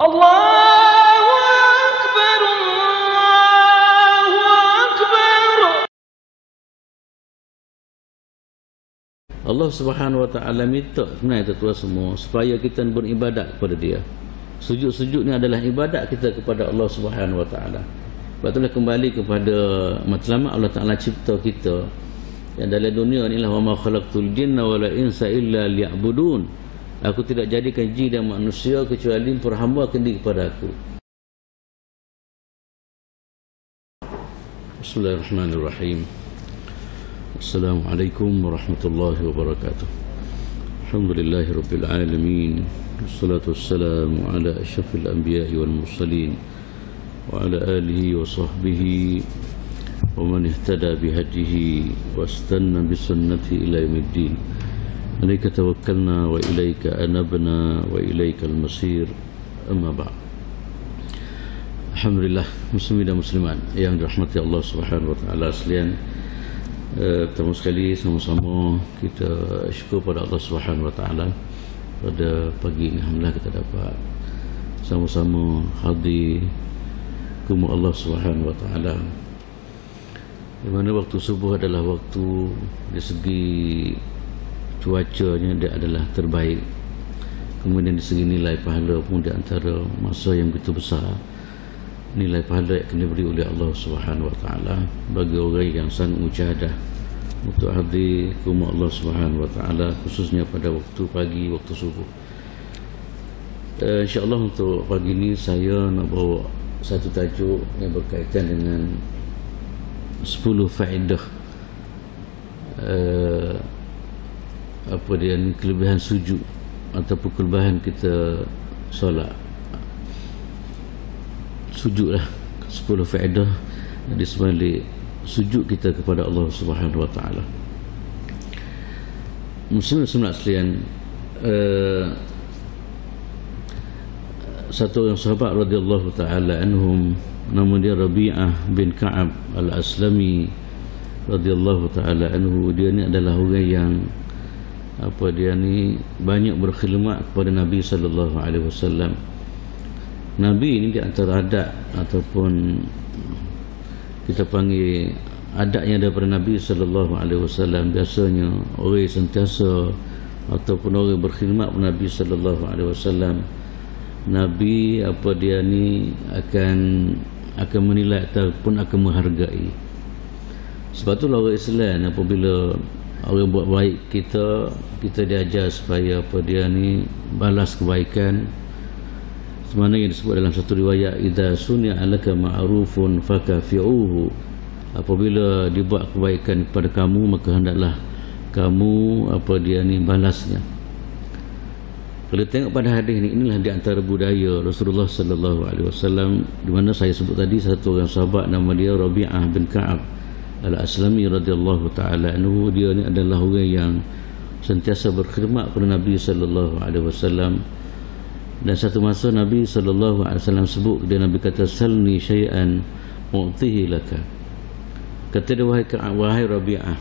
Allahu Akbar, Allahu Akbar. Allah Subhanahu wa taala minta sebenarnya tuan semua supaya kita beribadat kepada Dia. Sujud-sujud ni adalah ibadat kita kepada Allah Subhanahu wa taala. Sebab itulah kembali kepada matlamat Allah Taala cipta kita yang dalam dunia ni lah, wa ma khalaqtul jinna wal insa illa liya'budun. Aku tidak jadikan jin dan manusia kecuali perhambakan diri kepada aku. Bismillahirrahmanirrahim. Assalamualaikum warahmatullahi wabarakatuh. Alhamdulillahirabbil alamin. Wassalatu wassalamu ala asyrafil anbiya'i wal mursalin wa ala alihi wa sahbihi wa man ihtada bihadihi wastanna bisunnati ila yaumiddin. Alaika tawakkalna wa ilaika anabna wa ilaikal masir. Amma ba'd. Alhamdulillah, muslimin dan muslimat yang dirahmati Allah Subhanahu wa taala sekalian. Pertama sekali sama-sama kita syukur pada Allah Subhanahu wa taala pada pagi ini alhamdulillah kita dapat sama-sama hadir ke rumah Allah Subhanahu wa taala. Di mana waktu subuh adalah waktu dari segi cuacanya dia adalah terbaik. Kemudian dari segi nilai pahala pun di antara masa yang begitu besar. Nilai pahala yang akan diberi oleh Allah Subhanahu wa taala bagi orang yang sangat mujahadah untuk hadir ke rumah Allah Subhanahu wa taala, khususnya pada waktu pagi, waktu subuh. InsyaAllah untuk pagi ini saya nak bawa satu tajuk yang berkaitan dengan 10 faedah apa dia ni, kelebihan sujud ataupun kelebihan kita solat. Sujudlah 10 faedah di sebalik sujud kita kepada Allah Subhanahu wa taala. Muslimin sekalian, satu orang sahabat radhiyallahu taala anhum, nama dia Rabi'ah bin Ka'ab al-Aslami radhiyallahu taala anhu. Dia ni adalah orang yang apa dia ni banyak berkhidmat kepada Nabi sallallahu alaihi wasallam. Nabi ini di antara adat ataupun kita panggil adatnya daripada Nabi sallallahu alaihi wasallam, biasanya orang sentiasa ataupun orang berkhidmat kepada Nabi sallallahu alaihi wasallam, Nabi apa dia ni akan menilai ataupun akan menghargai. Sebab tu orang Islam apabila orang buat baik kita diajar supaya apa dia ni balas kebaikan. Semana yang disebut dalam satu riwayat, idza suni'a laka ma'rufun fakafi'uhu. Apabila dibuat kebaikan kepada kamu, maka hendaklah kamu apa dia ni balasnya. Kalau tengok pada hadis ni, inilah di antara budaya Rasulullah sallallahu alaihi wasallam, di mana saya sebut tadi satu orang sahabat nama dia Rabi'ah bin Ka'ab al-Aslami radhiyallahu taala anhu. Dia ni adalah orang yang sentiasa berkhidmat kepada Nabi sallallahu alaihi wasallam. Dan satu masa Nabi sallallahu alaihi wasallam sebut dia, Nabi kata, salni syai'an mu'tihi laka. Kata dia, wahai Rabi'ah,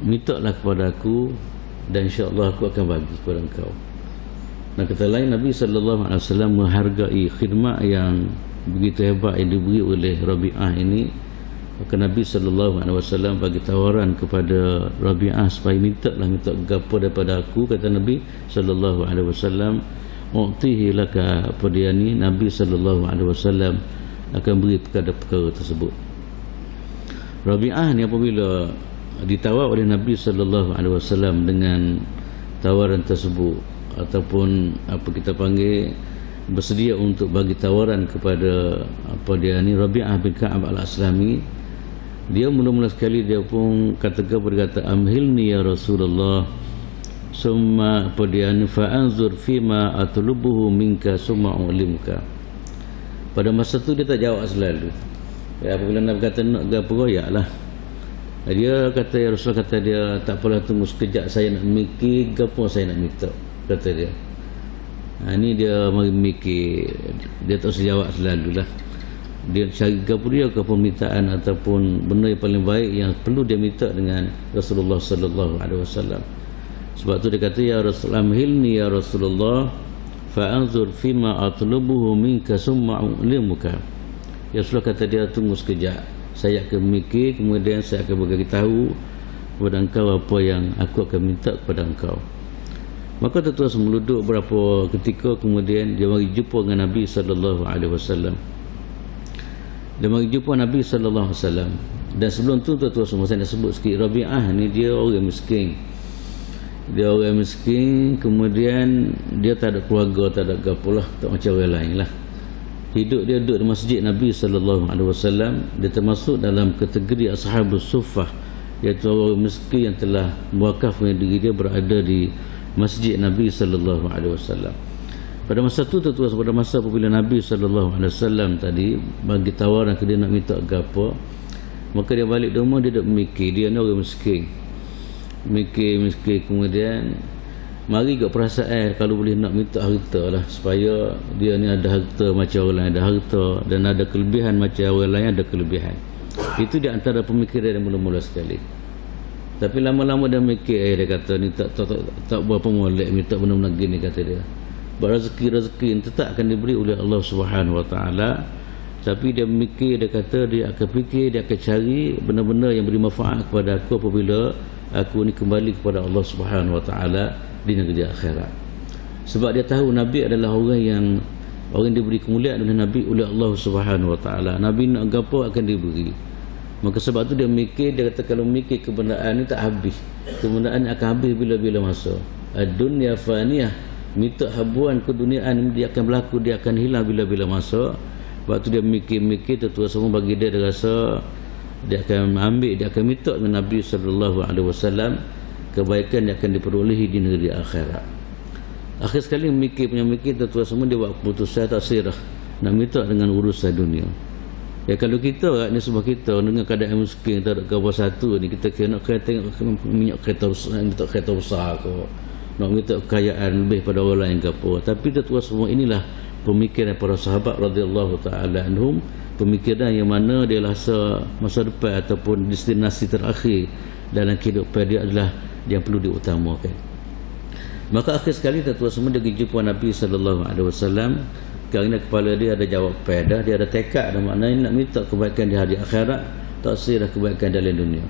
mintalah kepada aku dan insya-Allah aku akan bagi kepada engkau. Dan kata lain, Nabi sallallahu alaihi wasallam menghargai khidmat yang begitu hebat yang diberi oleh Rabi'ah ini. Maka Nabi sallallahu alaihi wasallam bagi tawaran kepada Rabi'ah supaya minta gapo daripada aku. Kata Nabi sallallahu alaihi wasallam, mu'tihi laka, apa dia ni, Nabi sallallahu alaihi wasallam akan beri perkara tersebut. Rabi'ah ni apabila ditawar oleh Nabi sallallahu alaihi wasallam dengan tawaran tersebut ataupun apa kita panggil bersedia untuk bagi tawaran kepada apa dia ni Rabi'ah bin Ka'ab al-Aslami, dia mula-mula sekali dia pun berkata, amhilni ya Rasulullah, summa apa dia ni fa'anzur fima atlubuhu minka summa ulimka. Pada masa tu dia tak jawab selalu. Apabila Nabi kata nak gapo royaklah, dia kata, ya Rasulullah, kata dia, tak apalah, tunggu sekejap, saya nak mikir gapo saya nak minta, kata dia. Ini dia mari mikir, dia tak usah jawab selalulah. Dia cari gapo dia ke permintaan ataupun benda yang paling baik yang perlu dia minta dengan Rasulullah sallallahu alaihi wasallam. Sebab tu dia kata, ya Rasulullah, amhilni ya Rasulullah fa'anzur fima atlubuhu minka summa ulimuka. Ya Rasulullah, kata dia, tunggu sekejap, saya akan memikir, kemudian saya akan beritahu kepada engkau apa yang aku akan minta kepada engkau. Maka tuan-tuan semua duduk berapa ketika, kemudian dia mari jumpa dengan Nabi SAW. Dia mari jumpa Nabi SAW. Dan sebelum tu tuan-tuan semua, saya nak sebut sikit, Rabi'ah ni dia orang miskin. Dia orang miskin, kemudian dia tak ada keluarga, tak ada apa lah, tak macam orang lain lah. Hidup dia duduk di masjid Nabi SAW. Dia termasuk dalam kategori Ashabus Suffah, iaitu orang miskin yang telah mewakafkan diri dia berada di masjid Nabi SAW. Pada masa tu tuan-tuan, pada masa apabila Nabi SAW tadi bagi tawaran ke dia nak minta apa, maka dia balik di rumah, dia duduk memikir, dia ni orang miskin, mikir, kemudian mari ke perasaan kalau boleh nak minta harta lah, supaya dia ni ada harta macam orang lain ada harta, dan ada kelebihan macam orang lain ada kelebihan. Itu di antara pemikiran yang mula-mula sekali. Tapi lama-lama dia mikir, dia kata ni tak berapa molek minta benda-benda gini, kata dia. Rezeki yang tetap akan diberi oleh Allah Subhanahu Wa Taala. Tapi dia mikir, dia kata dia akan fikir, dia akan cari benda-benda yang beri manfaat kepada aku apabila aku ni kembali kepada Allah Subhanahu Wa Taala di negeri akhirat. Sebab dia tahu Nabi adalah orang diberi kemuliaan oleh Nabi oleh Allah Subhanahu Wa Taala. Nabi nak apa akan diberi. Maka sebab tu dia mikir, dia kata kalau mikir kebendaan ni tak habis. Kebendaan akan habis bila-bila masa. Ad-dunya faniyah, minta habuan keduniaan dia akan berlaku, dia akan hilang bila-bila masa. Sebab tu dia mikir-mikir, tertua semua bagi dia rasa dia akan ambil, dia akan minta dengan Nabi SAW kebaikan yang akan diperolehi di negeri akhirat. Akhir sekali mikir tertua semua, dia buat keputusan tak sirah nak minta dengan urusan dunia. Ya, kalau kita ni sebab kita dengan keadaan miskin, tak ada kabar satu ni, kita kena kereta minyak kereta besar, minta kereta besar ke, nak minta kekayaan lebih pada orang lain ke apa. Tapi tertua semua, inilah pemikiran para sahabat radhiyallahu taala anhum, pemikiran yang mana dia rasa masa depan ataupun destinasi terakhir dalam kehidupan dia adalah yang perlu diutamakan. Maka akhir sekali tertua semua dia pergi jumpa Nabi SAW. Kerana kepala dia ada jawapan dah, dia ada tekad dah, maknanya nak minta kebaikan di hari akhirat, tak sirah kebaikan dalam dunia.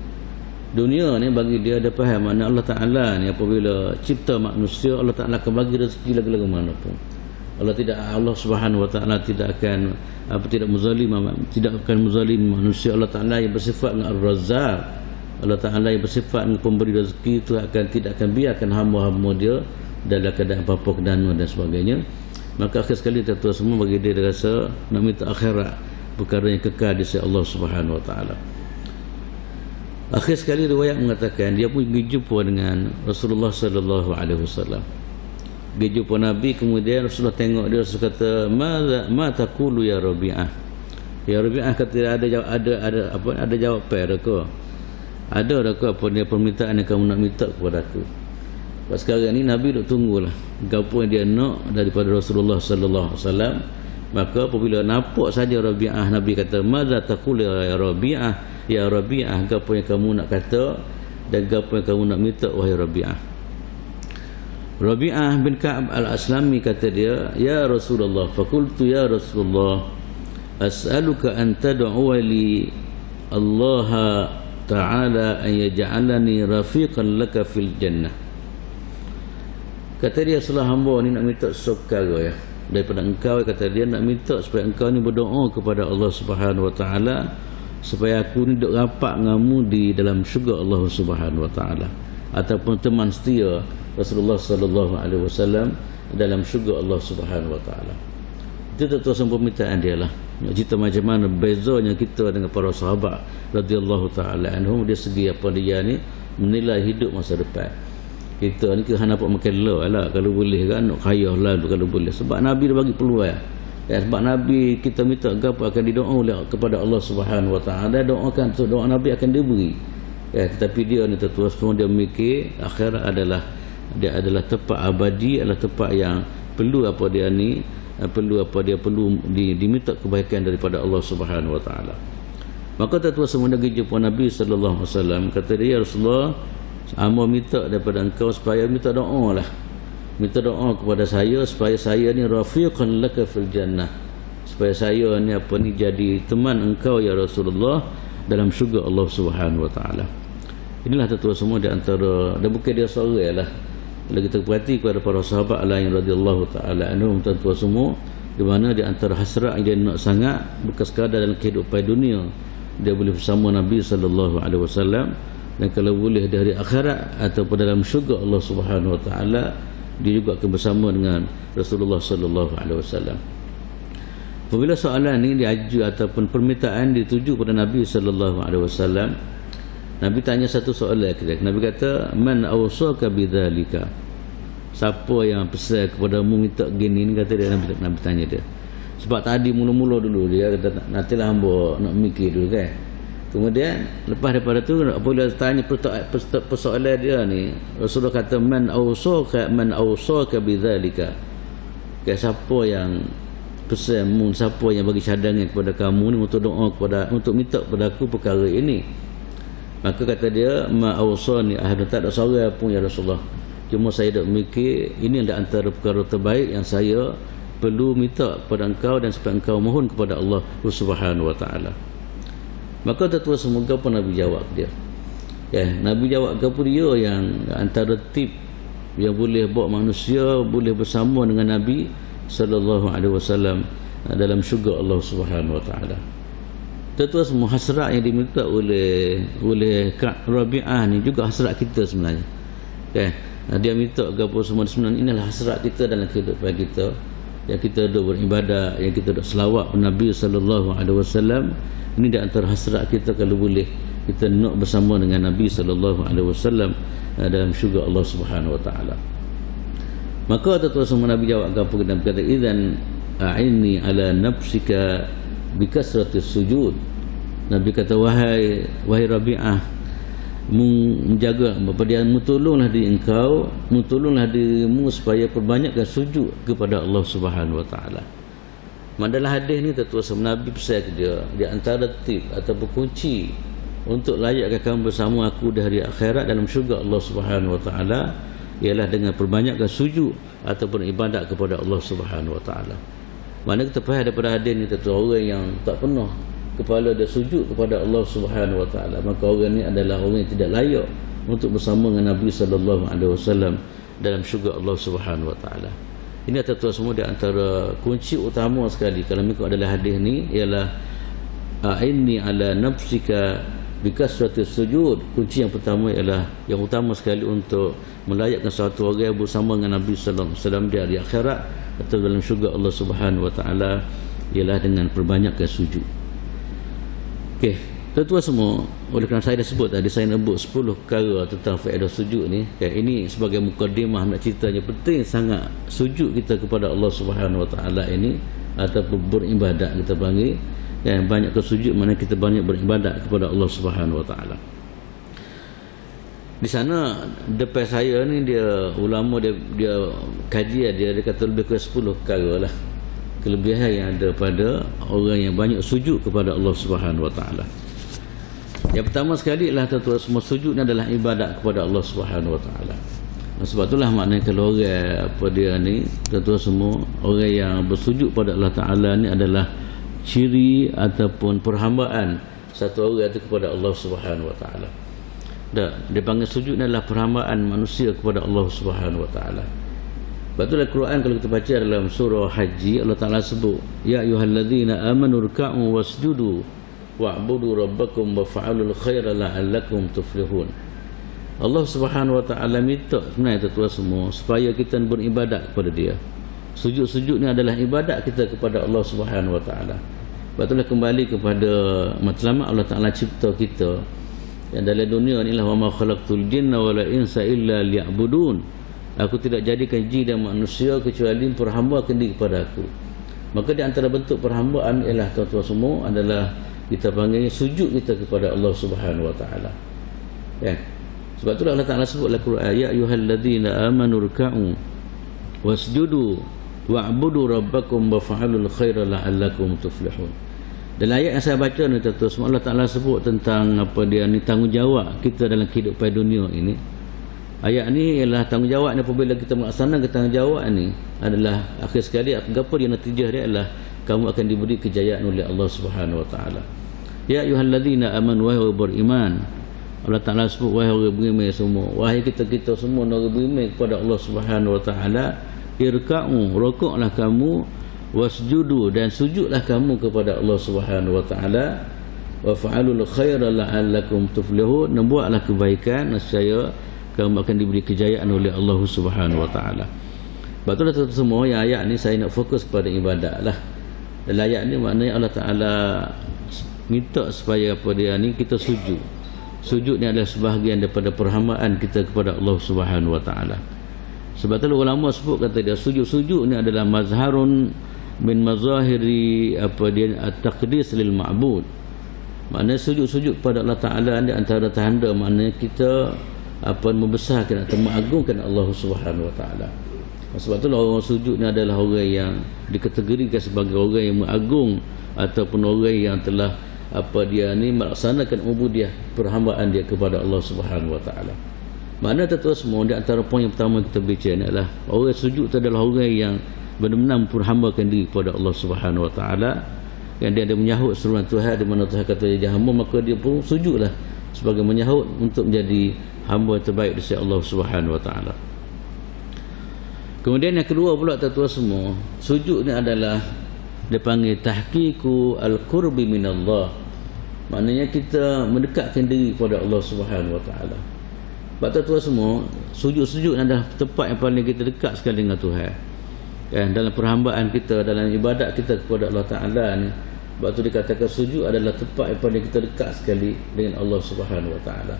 Dunia ni bagi dia ada faham makna Allah Ta'ala ni apabila cipta manusia, Allah Ta'ala akan bagi rezeki lagu-lagu mana pun. Allah Subhanahu Wa Ta'ala tidak akan muzalim manusia. Allah Ta'ala yang bersifat dengan Ar-Razzaq, Allah Ta'ala yang bersifat dengan pemberi rezeki, itu tidak akan biarkan hamba-hamba dia dalam keadaan apa-apa kedana dan sebagainya. Maka akhir sekali tertua semua bagi dia rasa nak minta akhirat, perkara yang kekal di sisi Allah Subhanahu Wa Ta'ala. Akhir sekali riwayat mengatakan dia pun pergi jumpa dengan Rasulullah sallallahu alaihi wasallam. Pergi jumpa Nabi, kemudian Rasulullah tengok dia, Rasul kata, "Ma taqulu ya Rabi'ah?" Ya Rabi'ah kata, ada jawapan ke? Ada apa dia permintaan yang kamu nak minta kepada aku? Sebab sekarang ni Nabi duk tunggulah apa yang dia nak daripada Rasulullah sallallahu alaihi wasallam. Maka apabila nampak saja Rabi'ah, Nabi kata, "Madza taqul ya Rabi'ah? Ya Rabi'ah, apa yang kamu nak kata dan apa yang kamu nak minta wahai Rabi'ah?" Rabi'ah bin Ka'ab al-Aslami kata dia, "Ya Rasulullah, faqultu ya Rasulullah, as'aluka an tad'u li Allah Ta'ala an yaj'alani rafiqan laka fil jannah." Kata dia, setelah hamba ni nak minta sesuatu perkara ya daripada engkau. Kata dia nak minta supaya engkau ni berdoa kepada Allah Subhanahu Wa Ta'ala supaya aku ni duk rapat denganmu di dalam syurga Allah Subhanahu Wa Ta'ala, ataupun teman setia Rasulullah sallallahu alaihi wasallam dalam syurga Allah Subhanahu Wa Ta'ala. Itu tertuasan permintaan dia lah. Nak cerita macam mana bezanya kita dengan para sahabat radhiyallahu ta'ala anhum. Dia segi apa dia ni menilai hidup masa depan. Kita ni kita nak makan lah kalau boleh kan, nak kaya lah kalau boleh. Sebab Nabi dia bagi peluang. Ya, sebab Nabi kita minta apa akan didoa oleh kepada Allah Subhanahu Wa Ta'ala. Doakan, doa Nabi akan diberi. Ya, tetapi dia ni tertuas semua, dia mikir akhirat adalah tempat abadi, adalah tempat yang perlu diminta kebaikan daripada Allah Subhanahu Wa Ta'ala. Maka tertuas semua dia pergi jumpa Nabi sallallahu alaihi wasallam. Kata dia, "Ya Rasulullah, hamba minta daripada engkau supaya minta doa lah minta doa kepada saya supaya saya ni rafiqan laka fil jannah, supaya saya ni apa ni jadi teman engkau ya Rasulullah dalam syurga Allah Subhanahu wa taala. Inilah tuan semua di antara, dan bukan dia seorang lah. Kalau kita perhati kepada para sahabat lain radhiyallahu taala anhum, tuan semua, di mana di antara hasrat yang dia nak sangat bukan sekadar dalam kehidupan dunia dia boleh bersama Nabi sallallahu alaihi wasallam, dan kalau boleh dari akhirat ataupun dalam syurga Allah Subhanahu wa taala dia juga akan bersama dengan Rasulullah sallallahu alaihi wasallam. Apabila soalan ini diaju ataupun permintaan dituju kepada Nabi sallallahu alaihi wasallam, Nabi tanya satu soalan kita. Nabi kata, "Man awsaka bidzalika?" Siapa yang pesan kepadamu minta gini ni, kata dia. Nabi tanya dia. Sebab tadi mula-mula dulu dia kata nantilah hamba nak mikir dulu kan. Kemudian lepas daripada tu apabila tanya persoalan dia ni, Rasulullah kata, "Man awsaka bidzalika?" Siapa yang pesan, siapa yang bagi cadangan kepada kamu ni untuk doa kepada, untuk minta kepada aku perkara ini? Maka kata dia, "Ma awsani ahad." Tak ada seorang pun ya Rasulullah. Cuma saya dah mikir ini adalah antara perkara terbaik yang saya perlu minta kepada engkau dan supaya engkau mohon kepada Allah Subhanahu wa taala. Maka tuan semoga pun Nabi jawab dia. Ya, Nabi jawab ke dia yang antara tip yang boleh bawa manusia boleh bersama dengan Nabi sallallahu alaihi wasallam dalam syurga Allah Subhanahu wa taala. Tentu semua hasrat yang diminta oleh Rabi'ah ni juga hasrat kita sebenarnya. Okay. Dia minta apa semua sebenarnya inilah hasrat kita dalam kehidupan kita. Yang kita duk beribadat, yang kita duk selawat Nabi sallallahu alaihi wasallam. Ini di antara hasrat kita kalau boleh kita nak bersama dengan Nabi sallallahu alaihi wasallam dalam syurga Allah Subhanahu wa taala. Maka tentu semua Nabi jawab apa kita kata, "Idzan a'inni ala nafsika bikasratis sujud." Nabi kata, wahai Rabi'ah, menjaga dia, tolonglah diri engkau, tolonglah dirimu supaya perbanyakkan sujud kepada Allah Subhanahu wa taala. Dalam hadis ni tuan Nabi pesan dia, di antara tip ataupun kunci untuk layakkan kamu bersama aku di hari akhirat dalam syurga Allah Subhanahu wa taala ialah dengan perbanyakkan sujud ataupun ibadat kepada Allah Subhanahu wa taala. Mana kita faham daripada hadis ni, orang yang tak pernah kepala dia sujud kepada Allah Subhanahu wa taala, maka orang ni adalah orang yang tidak layak untuk bersama dengan Nabi sallallahu alaihi wasallam dalam syurga Allah Subhanahu wa taala. Ini tuan semua di antara kunci utama sekali kalau mengikut adalah hadis ni ialah a'inni ala nafsika bikasratis sujud. Kunci yang pertama ialah yang utama sekali untuk melayakkan satu orang bersama dengan Nabi sallallahu alaihi wasallam di hari akhirat atau dalam syurga Allah Subhanahu wa taala ialah dengan perbanyakkan sujud. Okey, tuan-tuan semua, oleh kerana saya dah sebut tadi, saya nak sebut 10 perkara tentang faedah sujud ni. Okay, ini sebagai mukadimah nak ceritanya penting sangat sujud kita kepada Allah Subhanahu wa taala ini ataupun beribadat kita panggil. Kan, banyak kesujud mana kita banyak beribadat kepada Allah Subhanahu wa taala. Di sana depan saya ni dia ulama dia kaji dia kata lebih kurang 10 perkara lah kelebihan yang ada pada orang yang banyak sujud kepada Allah Subhanahu wa taala. Yang pertama sekali ialah tuan-tuan semua, sujud ni adalah ibadat kepada Allah Subhanahu wa taala. Sebab itulah maknanya kalau orang apa dia ni tuan-tuan semua, orang yang bersujud pada Allah taala ni adalah ciri ataupun perhambaan satu orang itu kepada Allah Subhanahu wa taala. Dia panggil sujud ni adalah perhambaan manusia kepada Allah Subhanahu wa taala. Sebab itulah Quran kalau kita baca dalam surah Haji, Allah Ta'ala sebut, "Ya ayyuhalladzina amanu ruk'u wasjudu wa'budu rabbakum waf'alul khaira la'allakum tuflihun." Allah Subhanahu wa taala minta sebenarnya tuan semua supaya kita beribadat kepada Dia. Sujud-sujud ni adalah ibadat kita kepada Allah Subhanahu wa taala. Sebab itulah kembali kepada matlamat Allah Ta'ala cipta kita yang dalam dunia ni lah, "Wa ma khalaqtul jinna wal insa illa liya'budun." Aku tidak jadikan jin dan manusia kecuali perhambakan diri kepada aku. Maka di antara bentuk perhambaan ialah tuan-tuan semua adalah kita panggil sujud kita kepada Allah Subhanahu wa taala. Ya. Sebab itulah Allah Taala sebut dalam Quran, "Ya ayyuhalladzina amanu ruk'u wasjudu wa'budu rabbakum waf'alul khaira la'allakum tuflihun." Dalam ayat yang saya baca ni tuan-tuan semua, Allah Taala sebut tentang apa dia ni tanggungjawab kita dalam kehidupan dunia ini. Ayat ni ialah tanggungjawab ni. Apabila kita melaksanakan tanggungjawab ni adalah akhir sekali apa dia natijah dia adalah kamu akan diberi kejayaan oleh Allah Subhanahu Wa Taala. Ya ayyuhallazina amanu wahai beriman. Allah Taala sebut wahai orang beriman semua. Wahai kita semua orang beriman kepada Allah Subhanahu Wa Taala, irka'u, rukuklah kamu, wasjudu, dan sujudlah kamu kepada Allah Subhanahu Wa Taala, wa fa'alul khaira la'allakum tuflihun, dan buatlah kebaikan nescaya kamu akan diberi kejayaan oleh Allah Subhanahu Wa Taala. Sebab tu dah semua yang ayat ni saya nak fokus kepada ibadat lah. Dalam ayat ni maknanya Allah Taala minta supaya apa dia ni kita sujud. Sujud ni adalah sebahagian daripada perhambaan kita kepada Allah Subhanahu Wa Taala. Sebab tu ulama sebut kata dia sujud ni adalah mazharun min mazahiri apa dia at-taqdis lil ma'bud. Maknanya sujud kepada Allah Taala ni antara tanda maknanya kita apa membesarkan atau mengagungkan Allah Subhanahu Wa Taala. Sebab itulah orang sujud ni adalah orang yang dikategorikan sebagai orang yang mengagung ataupun orang yang telah apa dia ni melaksanakan ubudiyah perhambaan dia kepada Allah Subhanahu Wa Taala. Makna tentu semua di antara poin yang pertama kita bincang adalah orang sujud itu adalah orang yang benar-benar memperhambakan diri kepada Allah Subhanahu Wa Taala, yang dia ada menyahut seruan Tuhan di mana Tuhan kata dia hamba, maka dia pun sujudlah sebagai menyahut untuk menjadi hamba terbaik di sisi Allah Subhanahu Wa Taala. Kemudian yang kedua pula tuan-tuan semua, sujud ni adalah dia panggil tahqiqu al-qurbi minallah. Maknanya kita mendekatkan diri kepada Allah Subhanahu Wa Taala. Sebab tuan-tuan semua, sujud adalah tempat yang paling kita dekat sekali dengan Tuhan. Kan, dalam perhambaan kita, dalam ibadat kita kepada Allah Taala ni, sebab tu dikatakan sujud adalah tempat yang paling kita dekat sekali dengan Allah Subhanahu Wa Taala.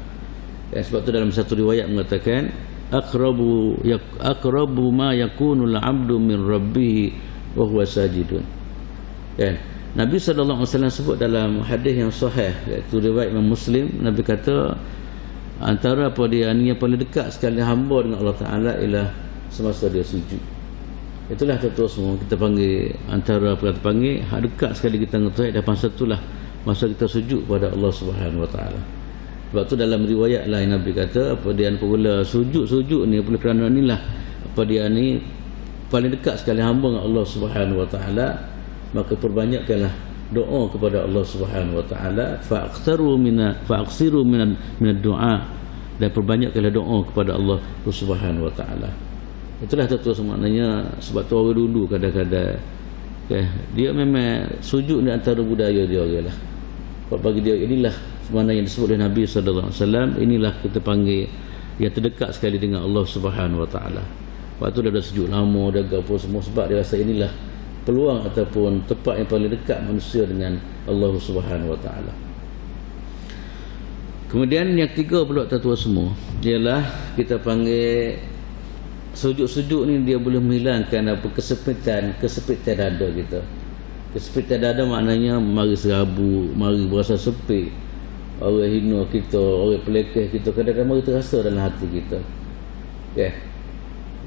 Sebab tu dalam satu riwayat mengatakan aqrabu ma yakunu al-'abdu min rabbih wa huwa sajidun. Kan, Nabi sallallahu alaihi wasallam sebut dalam hadis yang sahih, iaitu riwayat Imam Muslim, Nabi kata antara apa dia ni yang paling dekat sekali hamba dengan Allah Taala ialah semasa dia sujud. Itulah tuan-tuan semua kita panggil antara apa kita panggil dekat sekali kita dengan Tuhan, dan masa itulah masa kita sujud kepada Allah Subhanahu Wa Taala. Sebab tu dalam riwayat lain Nabi kata apa dia apabila sujud ni oleh kerana inilah apa dia ni paling dekat sekali hamba dengan Allah Subhanahu Wa Taala, maka perbanyakkanlah doa kepada Allah Subhanahu Wa Taala, fa'aksiru min ad-du'a, dan perbanyakkanlah doa kepada Allah Subhanahu Wa Taala. Itulah tuan-tuan maknanya. Sebab tu orang dulu kadang-kadang dia memang sujud di antara budaya dia lah. Sebab bagi dia inilah mana yang disebut oleh Nabi sallallahu alaihi wasallam, inilah kita panggil yang terdekat sekali dengan Allah Subhanahu Wa Taala. Sebab tu dia dah sujud lama, dah apa semua, sebab dia rasa inilah peluang ataupun tempat yang paling dekat manusia dengan Allah Subhanahu Wa Taala. Kemudian yang ketiga pula tuan-tuan semua ialah kita panggil sujud ni dia boleh menghilangkan apa kesepitan dada kita. Kesepitan dada maknanya mari serabu, mari berasa sepi, orang hina kita, orang pelekeh kita, kadang-kadang mari terasa dalam hati kita.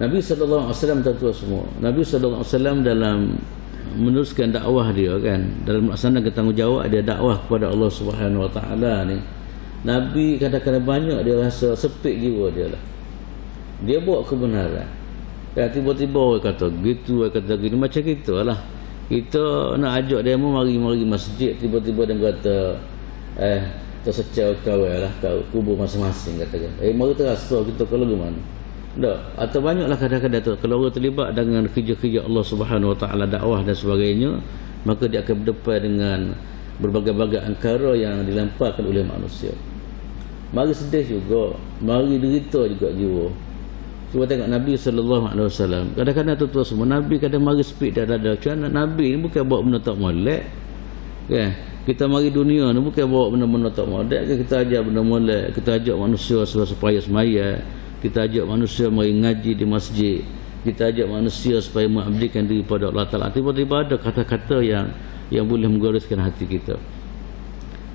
Nabi sallallahu alaihi wasallam tuan-tuan semua, Nabi sallallahu alaihi wasallam dalam meneruskan dakwah dia kan, dalam melaksanakan tanggungjawab dia dakwah kepada Allah Subhanahu Wa Taala ni, Nabi kadang-kadang banyak dia rasa sepik jiwa dia lah. Dia bawa kebenaran. Tiba-tiba orang kata gitu, orang kata gini, macam gitulah. Kita nak ajak dia mari masjid, tiba-tiba dia kata tersecah kawal lah, kubur masing-masing katakan. Mari terasa kita kalau gimana. Tak, atau banyaklah kadang-kadang tu kalau orang terlibat dengan kerja-kerja Allah Subhanahu Wa Taala, dakwah dan sebagainya, maka dia akan berdepan dengan berbagai-bagai angkara yang dilemparkan oleh manusia. Mari sedih juga, mari derita juga jiwa. Cuba tengok Nabi sallallahu alaihi wasallam. Kadang-kadang tuan-tuan semua, Nabi kadang mari speed dah ada. Macam Nabi ni bukan bawa benda tak molek. Kan? Kita mari dunia ni bukan bawa benda-benda tak molek, kita ajak benda molek, kita ajak manusia supaya semaya, kita ajak manusia mari ngaji di masjid, kita ajak manusia supaya mengabdikan diri pada Allah Taala. Tiba-tiba ada kata-kata yang boleh menggoreskan hati kita.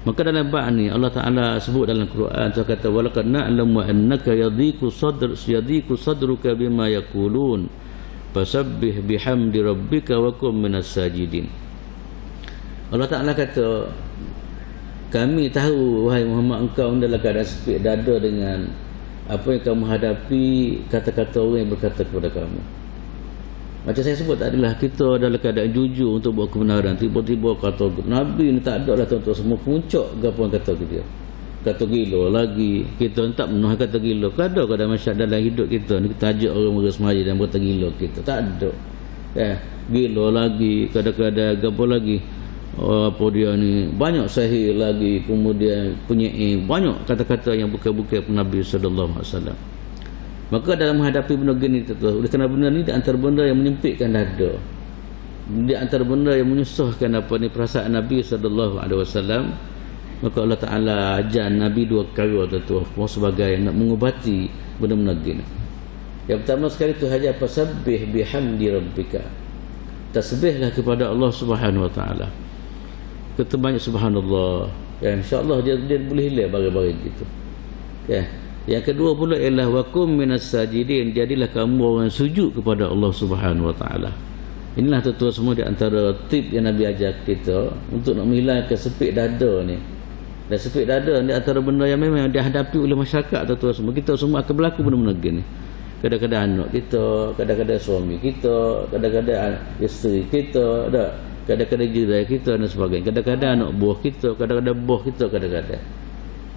Maka dalam bab ni Allah Taala sebut dalam Quran, Dia kata walaqad na'lamu annaka yadhiqu sadruka bima yaqulun fasabbih bihamdi rabbika wa kum minas sajidin. Allah Taala kata kami tahu wahai Muhammad engkau dalam keadaan sempit dada dengan apa yang kamu hadapi, kata-kata orang yang berkata kepada kamu. Macam saya sebut adalah kita dalam keadaan jujur untuk buat kebenaran, tiba-tiba kata Nabi ni tak ada lah tuan-tuan semua, puncak gapo kata ke dia. Kata gila lagi, kita tak pernah kata gila. Kadang-kadang masyarakat dalam hidup kita ni kita ajak orang bersemaya dan berkata gila kita, tak ada. Gila lagi, kadang-kadang gapo lagi. Apa dia ni, banyak sahih lagi, kemudian penyair, banyak kata-kata yang bukan-bukan Nabi sallallahu alaihi wasallam. Maka dalam menghadapi benda gini tu, oleh kerana benda ni di antara benda yang menyempitkan dada, di antara benda yang menyusahkan apa ni perasaan Nabi sallallahu alaihi wasallam, maka Allah Taala ajar Nabi dua perkara tu sebagai nak mengubati benda-benda gini. Yang pertama sekali tu haja fasabbih bihamdi rabbika. Tasbihlah kepada Allah Subhanahu wa taala. Kita banyak subhanallah. Ya, insya-Allah dia boleh hilang barang-barang gitu. Ya. Yang kedua pula ialah wakum minas sajidin, jadilah kamu orang sujud kepada Allah Subhanahu wa taala. Inilah tuan-tuan semua di antara tip yang Nabi ajar kita untuk nak menghilangkan sepit dada ni. Dan sepit dada ni antara benda yang memang dihadapi oleh masyarakat tuan-tuan semua. Kita semua akan berlaku benda-benda gini. Kadang-kadang anak kita, kadang-kadang suami kita, kadang-kadang isteri kita, kadang-kadang jiran kita dan sebagainya. Kadang-kadang anak buah kita, kadang-kadang bos kita, kadang-kadang.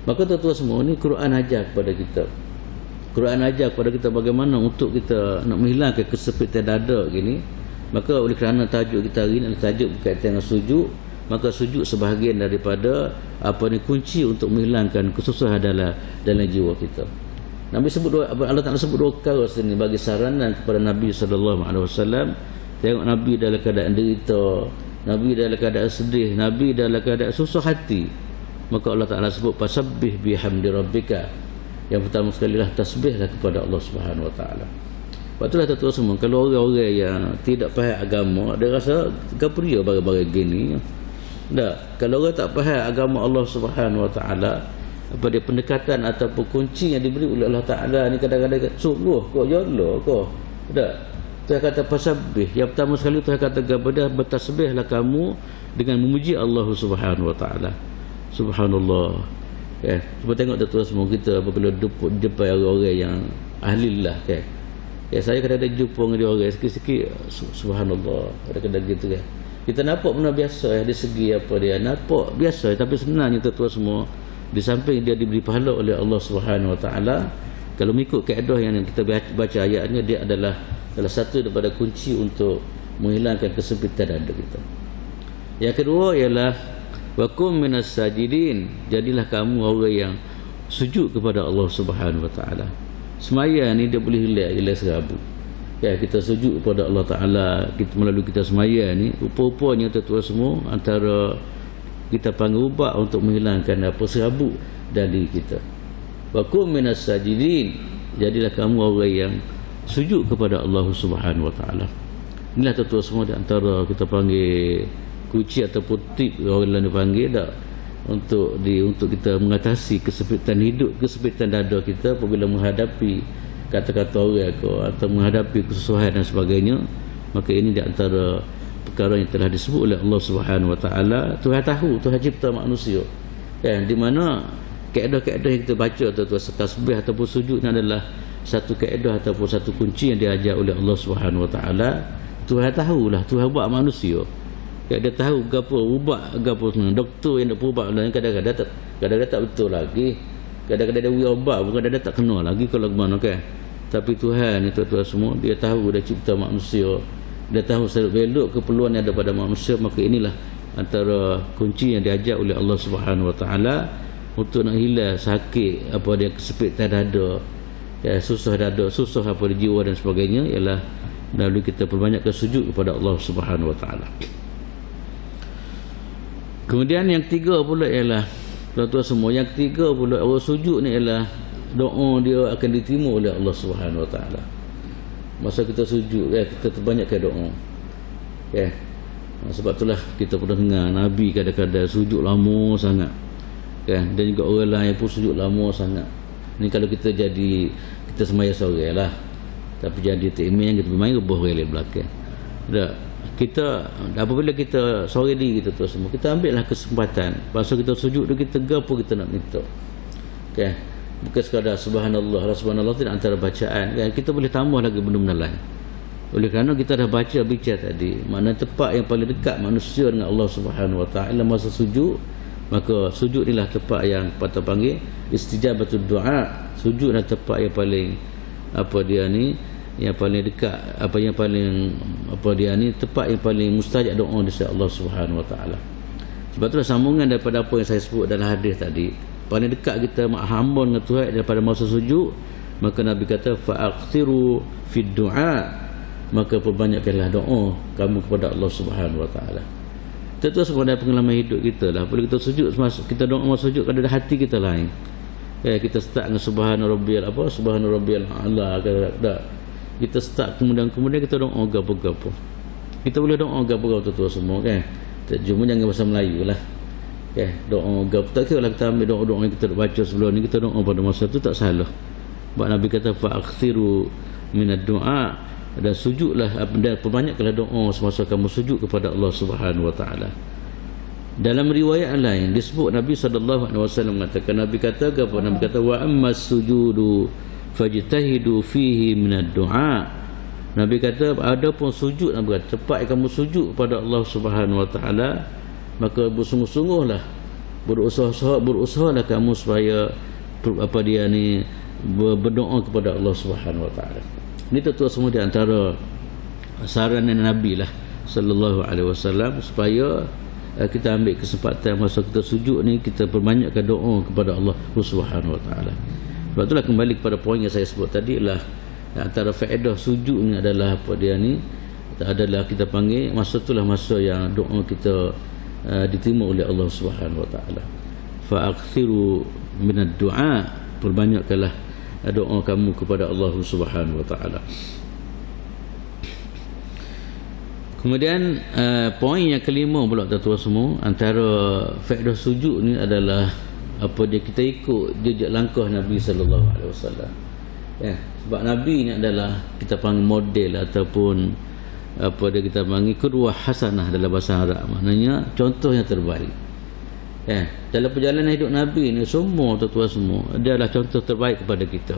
Maka tuan-tuan semua ni Quran ajar kepada kita. Quran ajar kepada kita bagaimana untuk kita nak menghilangkan kesepitan dada gini. Maka oleh kerana tajuk kita hari ni tajuk berkaitan dengan sujud, maka sujud sebahagian daripada apa ni kunci untuk menghilangkan kesusahan dalam jiwa kita. Nabi sebut Allah Taala sebut dua perkara sini bagi saranan kepada Nabi sallallahu alaihi wasallam. Tengok Nabi dalam keadaan derita, Nabi dalam keadaan sedih, Nabi dalam keadaan susah hati. Maka Allah Taala sebut fasabbih bihamdi rabbika. Yang pertama sekali lah tasbihlah kepada Allah Subhanahu wa taala. Patutlah tuan-tuan semua, kalau orang-orang yang tidak faham agama, dia rasa gapuria barang-barang gini. Tak, kalau orang tak faham agama Allah Subhanahu wa taala, apa dia pendekatan ataupun kunci yang diberi oleh Allah Taala ni kadang-kadang sungguh kok jolo kok. Tak. Tuhan kata fasabbih. Yang pertama sekali Tuhan kata kepada bertasbihlah kamu dengan memuji Allah Subhanahu wa taala. Subhanallah. Ya, cuba tengok tuan-tuan semua kita apabila jumpa orang-orang yang ahlilah kan. Ya, saya kadang-kadang jumpa dengan dia orang sikit-sikit subhanallah, kadang-kadang gitu kan. Kita nampak benda biasa ya, dari segi apa dia nampak biasa, tapi sebenarnya tuan-tuan semua di samping dia diberi pahala oleh Allah Subhanahu wa taala, kalau mengikut kaedah yang kita baca ayatnya, dia adalah salah satu daripada kunci untuk menghilangkan kesempitan dada kita. Yang kedua ialah wakum minas sajidin, jadilah kamu orang yang sujud kepada Allah Subhanahu wa taala. Semaya ni dia boleh hilang serabu. Ya, kita sujud kepada Allah Taala, kita melalui kita semaya ni, rupa-rupanya tuan-tuan semua antara kita panggil ubat untuk menghilangkan apa serabut dari kita. Wakum minas sajidin, jadilah kamu orang yang sujud kepada Allah Subhanahu wa taala. Inilah tuan-tuan semua di antara kita panggil kunci ataupun tip orang lain panggil tak untuk kita mengatasi kesempitan hidup, kesempitan dada kita apabila menghadapi kata-kata orang atau menghadapi kesusahan dan sebagainya. Maka ini di antara perkara yang telah disebut oleh Allah Subhanahu wa taala. Tuhan tahu, Tuhan cipta manusia kan, di mana kaedah-kaedah yang kita baca atau tasbih ataupun sujud ini adalah satu kaedah ataupun satu kunci yang diajar oleh Allah Subhanahu wa taala. Tuhan tahulah, Tuhan buat manusia. Dia tahu gapo ubat gapo sebenarnya. Doktor yang nak ubat lain kadang-kadang tak betul lagi. Kadang-kadang dia beri ubat bukan dia tak kena lagi kalau mana kan. Tapi Tuhan ni tuan-tuan semua, dia tahu, dia cipta manusia. Dia tahu seluk-beluk keperluan yang ada pada manusia. Maka inilah antara kunci yang diajar oleh Allah Subhanahu wa taala untuk nak hilang sakit apa dia kesempitan dada, ya, susah dada, susah apa di jiwa dan sebagainya, ialah lalu kita perbanyakkan sujud kepada Allah Subhanahu wa taala. Kemudian yang ketiga pula ialah tuan-tuan semua, yang ketiga pula orang sujud ni ialah doa dia akan diterima oleh Allah Subhanahu wa taala. Masa kita sujud kita terbanyakkan doa. Ya. Sebab itulah kita pernah dengar Nabi kadang-kadang sujud lama sangat. Kan, dan juga orang lain pun sujud lama sangat. Ni kalau kita semaya seorang lah. Tapi jadi takmir yang kita bermain rebah orang lain belakang. Tak. Kita apabila kita sore diri kita tu semua, kita ambillah kesempatan. Pasal kita sujud tu kita gapo kita nak minta. Okay. Bukan sekadar subhanallah, subhanallah tidak antara bacaan kan? Kita boleh tambah lagi benda-benda lain. Oleh kerana kita dah baca bicara tadi, makna tempat yang paling dekat manusia dengan Allah Subhanahu Wa Taala masa sujud, maka sujud inilah tempat yang patut panggil istijabatul doa. Sujud adalah tempat yang paling yang paling dekat, yang paling tempat yang paling mustajab doa di sisi Allah Subhanahu Wa Taala. Sebab itulah sambungan daripada apa yang saya sebut dalam hadis tadi, paling dekat kita hamba dengan Tuhan daripada masa sujud, maka Nabi kata fa'aqtiru fid du'a, maka perbanyakkanlah doa kamu kepada Allah Subhanahu Wa Taala. Itu sebenarnya pengalaman hidup kita lah. Bila kita sujud, kita doa masa sujud, kadang hati kita lain. Kita start dengan subhana rabbiyal a'la, kita start kemudian kita doa gapo-gapo. Kita boleh doa gapo-gapo tu semua kan. Cuma jangan bahasa Melayu lah. Doa gapo tak kira lah kita ambil doa-doa yang kita baca sebelum ni, kita doa pada masa tu tak salah. Sebab Nabi kata fa'akthiru minad du'a, dan sujudlah dan perbanyaklah doa semasa kamu sujud kepada Allah Subhanahu Wa Taala. Dalam riwayat lain disebut Nabi SAW mengatakan, Nabi kata apa? Nabi kata wa ammas sujudu fajtahidu fihi minad du'a. Nabi kata adapun sujud, Nabi kata cepat kamu sujud kepada Allah Subhanahu Wa Taala, maka bersungguh-sungguhlah, berusahalah kamu supaya berdoa kepada Allah Subhanahu Wa Taala. Ini tentu semua di antara saranan Nabi lah sallallahu alaihi wasallam, supaya kita ambil kesempatan masa kita sujud ni, kita perbanyakkan doa kepada Allah Subhanahu Wa Taala. Sebab itulah kembali kepada poin yang saya sebut tadi lah, antara faedah sujud ni adalah adalah kita panggil masa itulah masa yang doa kita diterima oleh Allah Subhanahu Wa Taala. Fa'akthiru minad du'a, perbanyakkanlah doa kamu kepada Allah Subhanahu Wa Taala. Kemudian poin yang kelima pula tuan-tuan semua, antara faedah sujud ni adalah kita ikut jejak langkah Nabi sallallahu alaihi wasallam. Sebab Nabi ni adalah kita panggil model ataupun kita panggil qudwah hasanah dalam bahasa Arab, maknanya contoh yang terbaik. Dalam perjalanan hidup Nabi ni semua tuan-tuan semua, dia adalah contoh terbaik kepada kita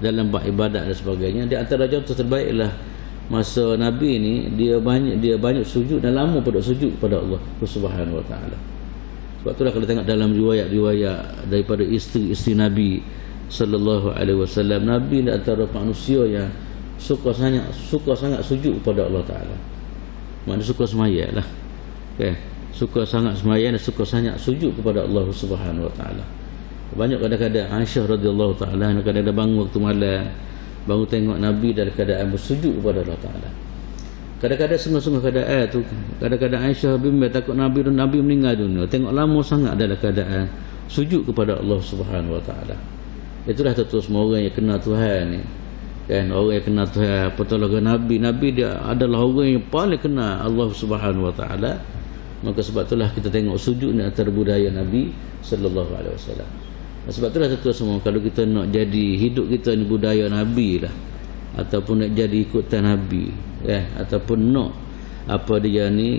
dalam ibadat dan sebagainya. Di antara contoh terbaik ialah masa Nabi ni dia banyak sujud dan lama pada sujud kepada Allah Subhanahu Wa Taala. Sebab itulah kalau tengok dalam riwayat daripada isteri Nabi sallallahu alaihi wasallam, Nabi ni antara manusia yang suka sangat sujud kepada Allah Taala. Maknanya suka sembahyang lah. Suka sangat sembahyang dan suka sangat sujud kepada Allah Subhanahu Wa Taala. Banyak kadang-kadang Aisyah radhiyallahu taala kadang-kadang bangun waktu malam, baru tengok Nabi dalam keadaan bersujud kepada Allah Taala. Kadang-kadang sungguh-sungguh keadaan tu, kadang-kadang Aisyah bimbang takut Nabi meninggal dunia, tengok lama sangat dalam keadaan sujud kepada Allah Subhanahu Wa Taala. Itulah tentu semua orang yang kenal Tuhan ni, orang yang kenal Tuhan, pertolongan Nabi dia adalah orang yang paling kenal Allah Subhanahu Wa Taala. Maka sebab itulah kita tengok sujud ni antara budaya Nabi sallallahu alaihi wasallam. Sebab itulah tentu semua, kalau kita nak jadi hidup kita ni budaya Nabi lah, ataupun nak jadi ikutan Nabi, ataupun nak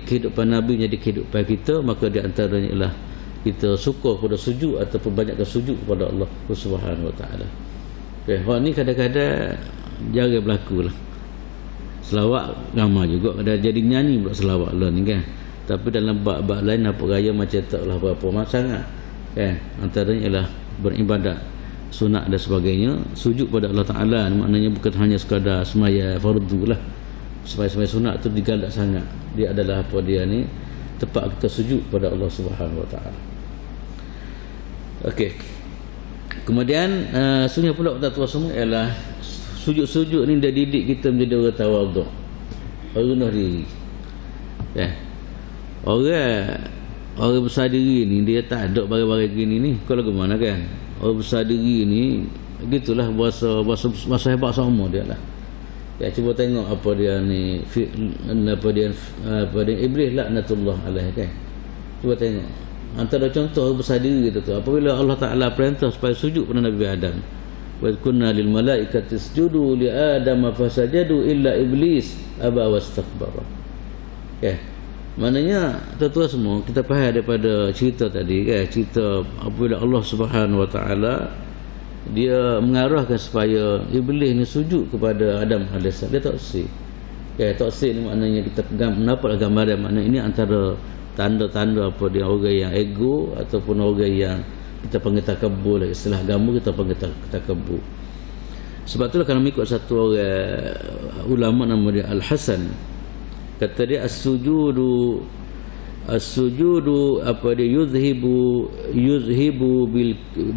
kehidupan Nabi jadi kehidupan kita, maka di antaranya ialah kita suka pada sujud ataupun banyakkan sujud kepada Allah Subhanahu Wa Taala. Hal ni kadang-kadang jarang berlaku lah. Selawat ramai juga, kadang jadi nyanyi pula selawat lah ni kan. Tapi dalam bab-bab lain apa gaya macam taklah berapa sangat antaranya ialah beribadat sunat dan sebagainya. Sujud pada Allah Ta'ala maknanya bukan hanya sekadar semaya fardu lah. Semaya sunat tu digalak sangat. Dia adalah tempat kita sujud pada Allah Subhanahu Wa Ta'ala. Okey. Kemudian sunnya pula tuan-tuan semua ialah sujud-sujud ni dia didik kita menjadi orang tawaduk, rendah diri. Orang besar diri ni dia tak ada barang-barang gini ni. Kalau ke mana kan? Orang besar diri ni gitulah bahasa hebat sama dia lah. Cuba tengok apa dia Iblis laknatullah alaih kan. Cuba tengok. Antara contoh orang besar diri tu apabila Allah Taala perintah supaya sujud pada Nabi Adam. Wa kunna lil malaikati isjudu li Adam fasajadu illa iblis aba wastakbara. Maknanya tuan-tuan semua kita faham daripada cerita tadi cerita apabila Allah Subhanahu Wa Taala dia mengarahkan supaya iblis ni sujud kepada Adam AS. Dia taksir. Taksir ni maknanya kita mendapatlah gambaran makna ini antara tanda-tanda apa dia orang yang ego ataupun orang yang kita panggil takabur lah. Istilah agama kita panggil takabur. Sebab itulah kalau mengikut satu orang ulama nama dia Al-Hasan, kata dia as-sujudu apa dia yuzhibu